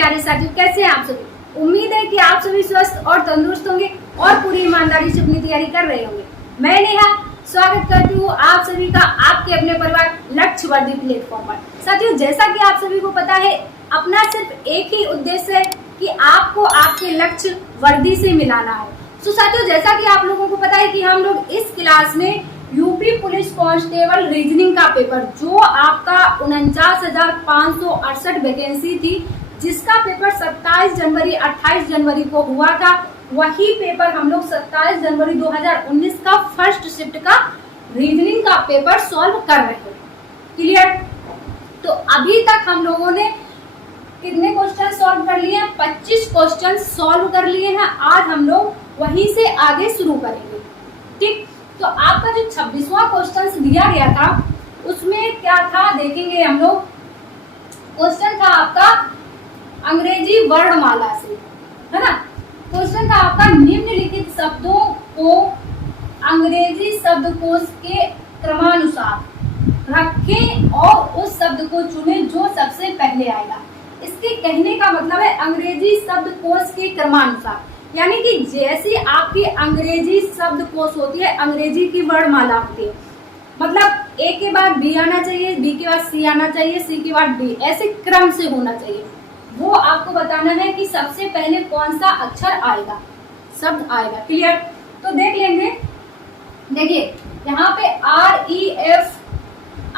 प्यारे साथियों, कैसे हैं आप सभी। उम्मीद है कि आप सभी स्वस्थ और तंदुरुस्त होंगे और पूरी ईमानदारी से अपनी तैयारी कर रहे होंगे। मैं नेहा स्वागत करती हूँ आप सभी का आपके अपने परिवार लक्ष्य वर्दी प्लेटफॉर्म पर। साथियों, जैसा कि आप सभी को पता है, अपना सिर्फ एक ही उद्देश्य है कि आपको आपके लक्ष्य वर्दी से मिलाना है। तो साथियों, जैसा कि आप लोगों को पता है कि हम लोग इस क्लास में यूपी पुलिस कांस्टेबल रीजनिंग का पेपर, जो आपका 49,568 वैकेंसी थी, जिसका पेपर 27 जनवरी 28 जनवरी को हुआ था, वही पेपर हम लोग 27 जनवरी 2019 का फर्स्ट शिफ्ट का रीजनिंग का पेपर सॉल्व कर रहे हैं। क्लियर? तो अभी तक हम लोगों ने कितने क्वेश्चन सॉल्व कर लिए हैं? 25 क्वेश्चन सॉल्व कर लिए हैं। आज हम लोग वहीं से आगे शुरू करेंगे। ठीक, तो आपका जो 26वां क्वेश्चन दिया गया था, उसमें क्या था देखेंगे हम लोग। क्वेश्चन था आपका अंग्रेजी वर्णमाला से, है ना। क्वेश्चन था आपका निम्नलिखित शब्दों को अंग्रेजी शब्दकोश के क्रमानुसार रखें और उस शब्द को चुनें जो सबसे पहले आएगा। इसके कहने का मतलब है अंग्रेजी शब्दकोश के क्रमानुसार, यानी कि जैसी आपकी अंग्रेजी शब्दकोश होती है, अंग्रेजी की वर्णमाला होती है, मतलब ए के बाद बी आना चाहिए, बी के बाद सी आना चाहिए, सी के बाद डी, ऐसे क्रम से होना चाहिए। वो आपको बताना है कि सबसे पहले कौन सा अक्षर आएगा, शब्द आएगा। क्लियर? तो देख लेंगे। देखिए यहाँ पे R E F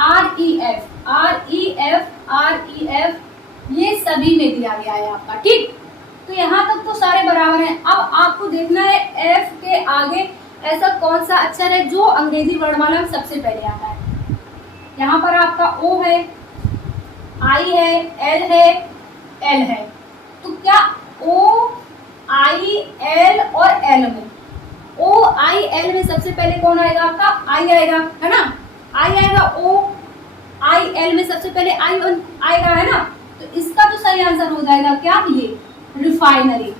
R E F R E F R E F ये सभी में दिया गया है आपका। ठीक, तो यहाँ तक तो सारे बराबर हैं। अब आपको देखना है एफ के आगे ऐसा कौन सा अक्षर है जो अंग्रेजी वर्णमाला में सबसे पहले आता है। यहाँ पर आपका ओ है, आई है, एल है, एल है। तो क्या ओ आई एल और एल में, ओ आई एल में सबसे पहले कौन आएगा? आपका आई आएगा, है ना। आई आएगा, ओ आई एल में सबसे पहले आई आएगा, है ना। तो इसका तो सही आंसर हो जाएगा क्या? ये रिफाइनरी।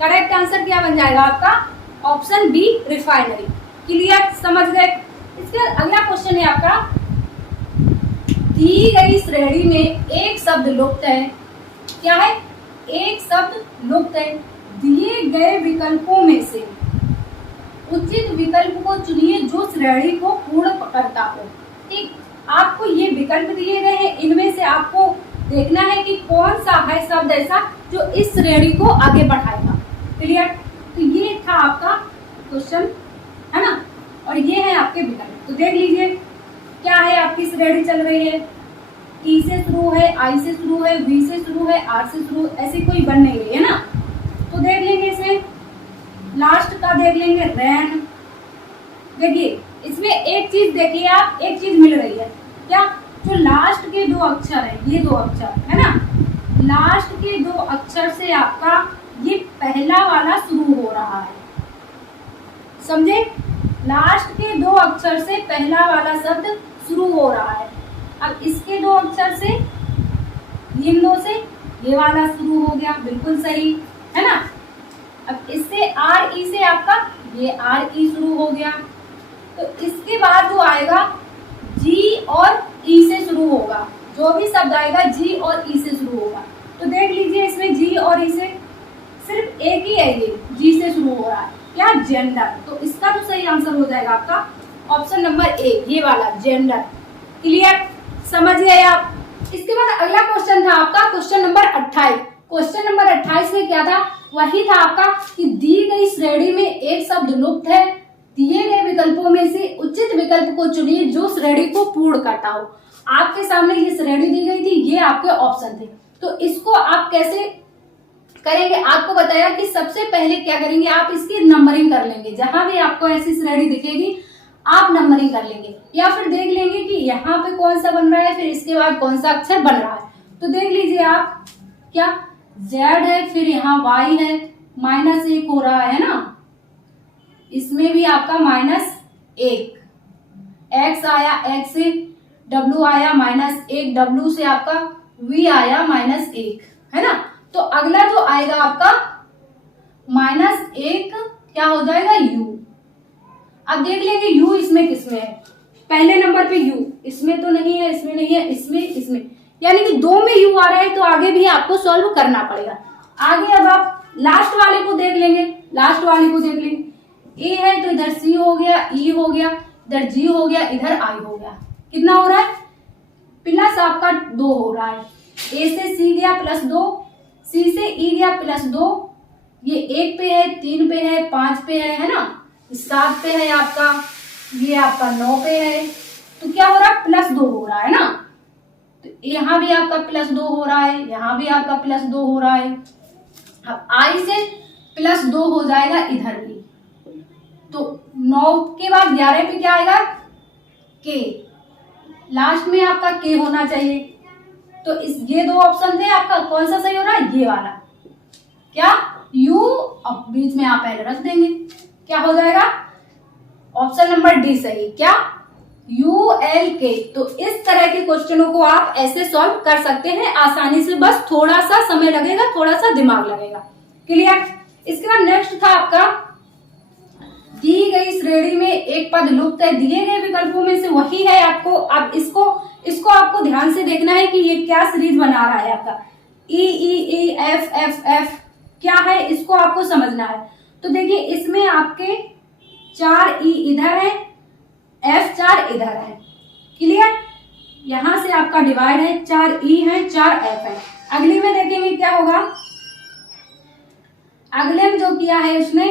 करेक्ट आंसर क्या बन जाएगा आपका? Option B, refinery. क्लियर? समझ गए? इसका अगला क्वेश्चन है आपका, दी गई श्रेणी में एक शब्द लुप्त है। क्या है? एक शब्द लुप्त है। दिए गए विकल्पों में से उचित विकल्प को चुनिए जो श्रेणी को पूर्ण करता हो। ठीक, आपको ये विकल्प दिए गए हैं, इनमें से आपको देखना है कि कौन सा है शब्द ऐसा जो इस श्रेणी को आगे बढ़ाएगा। क्लियर? तो ये था आपका क्वेश्चन, है ना, और ये है आपके विकल्प। तो देख लीजिए क्या है, आपकी श्रेणी चल रही है, ई से शुरू है, आई से शुरू है, वी से शुरू है, आर से शुरू, ऐसी कोई बन नहीं रही है ना। तो देख लेंगे इसमें लास्ट का, देख लेंगे रैन। देखिए इसमें एक चीज देखिए आप, एक चीज मिल रही है क्या? जो लास्ट के दो अक्षर है, ये दो अक्षर है ना, लास्ट के दो अक्षर से आपका ये पहला वाला शुरू हो रहा है। समझे? लास्ट के दो अक्षर से पहला वाला शब्द शुरू हो रहा है। अब इसके दो अक्षर से, इन दो से ये वाला शुरू हो गया, बिल्कुल सही, है ना। अब इससे आर ई से आपका ये आर ई शुरू हो गया। तो इसके बाद जो आएगा जी और ई से शुरू होगा, जो भी शब्द आएगा जी और ई से शुरू होगा। तो देख लीजिए इसमें जी और ई से सिर्फ एक ही है, ये जी से शुरू हो रहा है। क्या? जेंडर। तो इसका तो सही आंसर हो जाएगा आपका ऑप्शन नंबर ए, ये वाला जेंडर। क्लियर? समझ गए आप? इसके बाद अगला क्वेश्चन था आपका क्वेश्चन नंबर 28। क्वेश्चन नंबर 28 में क्या था? वही था आपका कि दी गई श्रेणी में एक शब्द लुप्त है, दिए गए विकल्पों में से उचित विकल्प को चुनिए जो श्रेणी को पूर्ण करता हो। आपके सामने ये श्रेणी दी गई थी, ये आपके ऑप्शन थे। तो इसको आप कैसे करेंगे? आपको बताया कि सबसे पहले क्या करेंगे, आप इसकी नंबरिंग कर लेंगे। जहां भी आपको ऐसी श्रेणी दिखेगी आप नंबरिंग कर लेंगे, या फिर देख लेंगे कि यहाँ पे कौन सा बन रहा है, फिर इसके बाद कौन सा अक्षर बन रहा है। तो देख लीजिए आप, क्या जेड है, फिर यहाँ वाई है, -1 हो रहा है ना, इसमें भी आपका -1, एक्स आया, एक्स से डब्ल्यू आया -1, डब्ल्यू से आपका वी आया -1, है ना। तो अगला जो आएगा आपका -1 क्या हो जाएगा? यू। अब देख लेंगे यू इसमें किसमें है। पहले नंबर पे यू, इसमें तो नहीं है, इसमें नहीं है, इसमें यानी कि 2 में u आ रहा है तो आगे भी आपको सॉल्व करना पड़ेगा। आगे अब आप लास्ट वाले को देख लेंगे, लास्ट वाले को देख लेंगे। ए है तो इधर सी हो गया, ई हो गया, इधर जी हो गया, इधर आई हो गया। कितना हो रहा है? प्लस आपका 2 हो रहा है। ए से सी गया +2, सी से ई गया +2, ये 1 पे है, 3 पे है, 5 पे है ना, 7 पे है आपका, ये आपका 9 पे है। तो क्या हो रहा है? +2 हो रहा है ना। तो यहाँ भी आपका +2 हो रहा है, यहाँ भी आपका +2 हो रहा है। अब आई से +2 हो जाएगा इधर भी। तो 9 के बाद 11 पे क्या आएगा? के। लास्ट में आपका के होना चाहिए। तो ये 2 ऑप्शन थे, आपका कौन सा सही हो रहा है? ये वाला। क्या? यू, अब बीच में आप एल रख देंगे, क्या हो जाएगा? ऑप्शन नंबर डी सही। क्या? ULK। तो इस तरह के क्वेश्चनों को आप ऐसे सॉल्व कर सकते हैं आसानी से, बस थोड़ा सा समय लगेगा, थोड़ा सा दिमाग लगेगा। क्लियर? इसके बाद नेक्स्ट था आपका, दी गई श्रेणी में एक पद लुप्त है, दिए गए विकल्पों में से वही है। आपको अब इसको आपको ध्यान से देखना है कि ये क्या सीरीज बना रहा है आपका। E F F F क्या है, इसको आपको समझना है। तो देखिए इसमें आपके 4 E इधर है, F 4 इधर है। क्लियर? यहां से आपका डिवाइड है, 4 E है, 4 F है। अगली में देखेंगे क्या होगा। अगले में जो किया है उसने,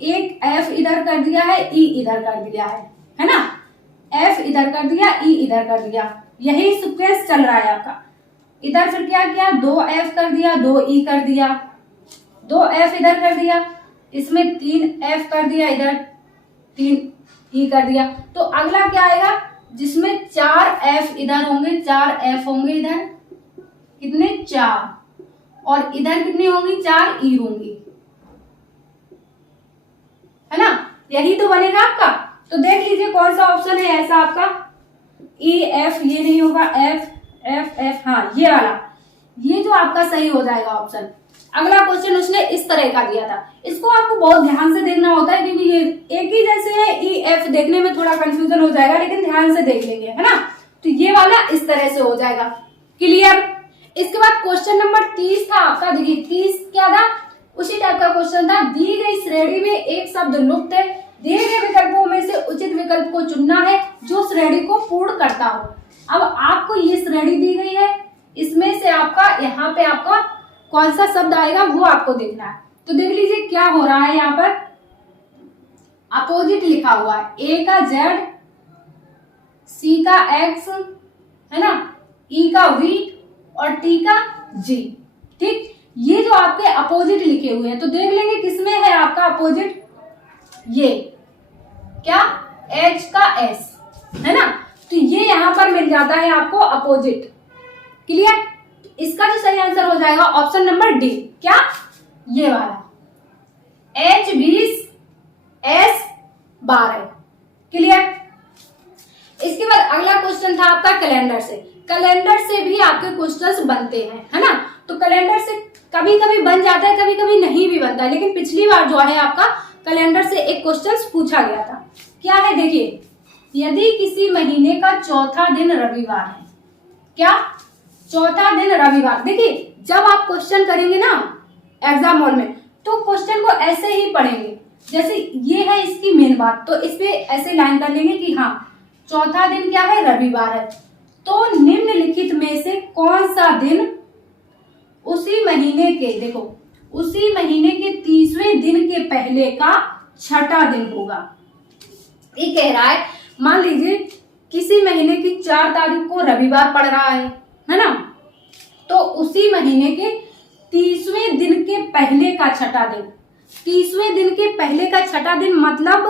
एक F इधर कर दिया है, E इधर कर दिया है ना। F इधर कर दिया, E इधर कर दिया, यही सीक्वेंस चल रहा है आपका। इधर फिर क्या किया, 2 F कर दिया, 2 E कर दिया, 2 F इधर कर दिया, इसमें 3 F कर दिया, इधर 3 E कर दिया। तो अगला क्या आएगा, जिसमें 4 F इधर होंगे, 4 F होंगे इधर, कितने? 4, और इधर कितनी होंगी? 4 E होंगी, है ना। यही तो बनेगा आपका। तो देख लीजिए कौन सा ऑप्शन है ऐसा आपका। E F ये नहीं होगा, F F F, हाँ ये वाला, ये जो आपका सही हो जाएगा ऑप्शन। अगला क्वेश्चन उसने इस तरह का दिया था, इसको आपको बहुत ध्यान से देखना होता है क्योंकि ये एक ही जैसे है। E F देखने में थोड़ा कंफ्यूजन हो जाएगा, लेकिन ध्यान से देख लेंगे, है ना। तो ये वाला इस तरह से हो जाएगा। क्लियर? इसके बाद क्वेश्चन नंबर 30 था आपका। देखिए 30 क्या था, उसी टाइप का क्वेश्चन था। दी गई श्रेणी में एक शब्द लुप्त है, दिए गए विकल्पों में से उचित विकल्प को चुनना है जो श्रेणी को पूर्ण करता हो। अब आपको ये श्रेणी दी गई है, इसमें से आपका यहाँ पे आपका कौन सा शब्द आएगा वो आपको देखना है। तो देख लीजिए क्या हो रहा है, यहाँ पर अपोजिट लिखा हुआ है, A का Z, C का X, है ना, E का V और T का G। ठीक, ये जो आपके अपोजिट लिखे हुए हैं, तो देख लेंगे किसमें है आपका अपोजिट। ये क्या, H का S, है ना। तो ये यहां पर मिल जाता है आपको अपोजिट। क्लियर? इसका जो सही आंसर हो जाएगा ऑप्शन नंबर डी। क्या? ये वाला H20 S12। क्लियर? इसके बाद अगला क्वेश्चन था आपका कैलेंडर से। कैलेंडर से भी आपके क्वेश्चंस बनते हैं, है ना। तो कैलेंडर से कभी कभी बन जाता है, कभी कभी नहीं भी बनता है, लेकिन पिछली बार जो है आपका कैलेंडर से एक क्वेश्चन पूछा गया था। क्या है देखिए, यदि किसी महीने का चौथा दिन रविवार है, क्या चौथा दिन रविवार, देखिए जब आप क्वेश्चन करेंगे ना एग्जाम हॉल में, तो क्वेश्चन को ऐसे ही पढ़ेंगे, जैसे ये है इसकी मेन बात, तो इस पे ऐसे लाइन कर लेंगे कि हाँ चौथा दिन क्या है, रविवार है। तो निम्नलिखित में से कौन सा दिन उसी महीने के, देखो उसी महीने के 30वें दिन के पहले का छठा दिन होगा। ये कह रहा है, मान लीजिए किसी महीने की 4 तारीख को रविवार पड़ रहा है ना, तो उसी महीने के 30वें दिन के पहले का छठा दिन, 30वें दिन के पहले का छठा दिन मतलब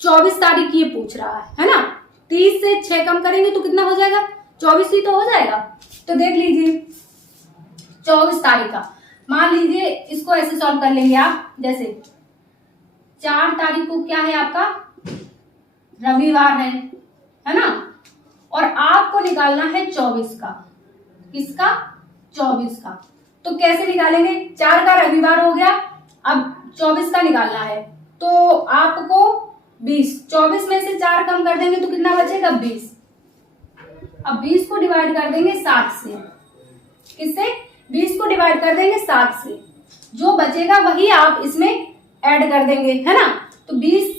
24 तारीख ये पूछ रहा है ना। 30 से 6 कम करेंगे तो कितना हो जाएगा, 24 ही तो हो जाएगा। तो देख लीजिए 24 तारीख का, मान लीजिए इसको ऐसे सॉल्व कर लेंगे आप, जैसे 4 तारीख को क्या है आपका रविवार है ना, और आपको निकालना है 24 का, किसका, 24 का। तो कैसे निकालेंगे, 4 का रविवार हो गया, अब 24 का निकालना है, तो आपको 20, 24 में से 4 कम कर देंगे तो कितना बचेगा, 20। अब 20 को डिवाइड कर देंगे 7 से। किससे? 20 को डिवाइड कर देंगे 7 से। जो बचेगा वही आप इसमें ऐड कर देंगे, है ना। तो 20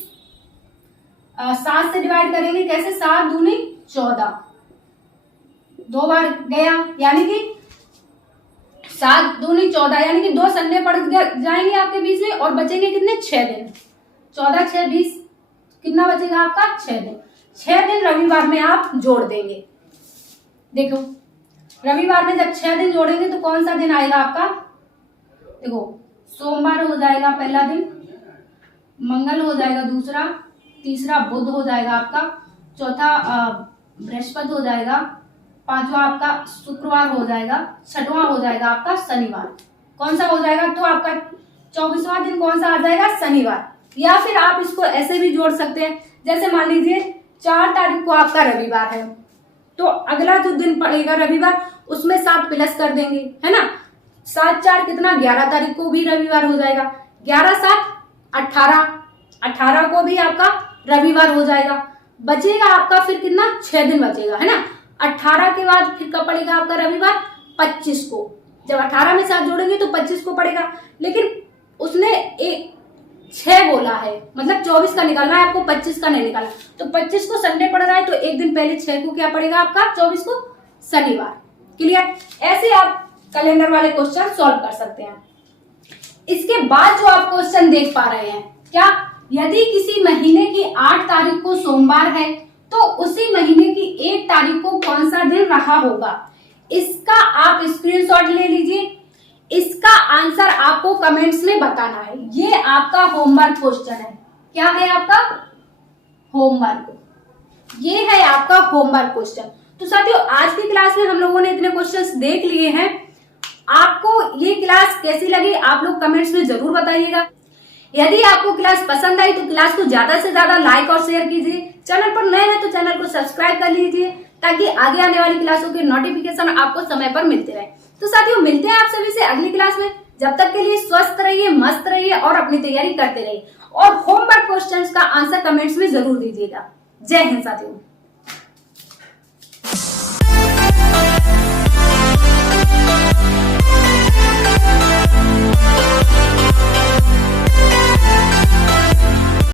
7 से डिवाइड करेंगे कैसे? 7 दूनी 14, 2 बार गया, यानी कि 7 दूनी 14, यानी कि 2 संडे पड़ जाएंगे आपके बीच में और बचेंगे कितने? 6 दिन। 14 6 20, कितना बचेगा आपका? 6 दिन। 6 दिन रविवार में आप जोड़ देंगे। देखो रविवार में जब 6 दिन जोड़ेंगे तो कौन सा दिन आएगा आपका? देखो सोमवार हो जाएगा पहला दिन, मंगल हो जाएगा दूसरा, तीसरा बुध हो जाएगा आपका, चौथा बृहस्पति हो जाएगा, पांचवा आपका शुक्रवार हो जाएगा, छठवां हो जाएगा आपका शनिवार। कौन सा हो जाएगा? तो आपका 24वां दिन कौन सा आ जाएगा? शनिवार। या फिर आप इसको ऐसे भी जोड़ सकते हैं, जैसे मान लीजिए 4 तारीख को आपका रविवार है, तो अगला जो दिन पड़ेगा रविवार उसमें 7 प्लस कर देंगे, है ना। 7 4 कितना? 11 तारीख को भी रविवार हो जाएगा। 11 7 18, 18 को भी आपका रविवार हो जाएगा। बचेगा आपका फिर कितना? 6 दिन बचेगा, है ना। 18 के बाद फिर कब पड़ेगा आपका रविवार? 25 को। जब 18 में 7 जोड़ेंगे तो 25 को पड़ेगा, लेकिन उसने 6 बोला है, मतलब 24 का निकालना है आपको, 25 का नहीं निकालना। तो 25 को संडे पड़ रहा है तो एक दिन पहले 6 को क्या पड़ेगा आपका? 24 को शनिवार। क्लियर? ऐसे आप कैलेंडर वाले क्वेश्चन सॉल्व कर सकते हैं। इसके बाद जो आप क्वेश्चन देख पा रहे हैं, क्या यदि किसी महीने की 8 तारीख को सोमवार है तो उसी महीने की 1 तारीख को कौन सा दिन रहा होगा? इसका आप स्क्रीनशॉट ले लीजिए। इसका आंसर आपको कमेंट्स में बताना है। ये आपका होमवर्क क्वेश्चन है। क्या है आपका? होमवर्क। ये है आपका होमवर्क क्वेश्चन। तो साथियों आज की क्लास में हम लोगों ने इतने क्वेश्चंस देख लिए हैं। आपको ये क्लास कैसी लगी आप लोग कमेंट्स में जरूर बताइएगा। यदि आपको क्लास पसंद आई तो क्लास को ज्यादा से ज्यादा लाइक और शेयर कीजिए। चैनल पर नए हैं तो चैनल को सब्सक्राइब कर लीजिए ताकि आगे आने वाली क्लासों के नोटिफिकेशन आपको समय पर मिलते रहे। तो साथियों मिलते हैं आप सभी से अगली क्लास में। जब तक के लिए स्वस्थ रहिए, मस्त रहिए और अपनी तैयारी करते रहिए। और होमवर्क क्वेश्चंस का आंसर कमेंट्स में जरूर दीजिएगा। जय हिंद साथियों।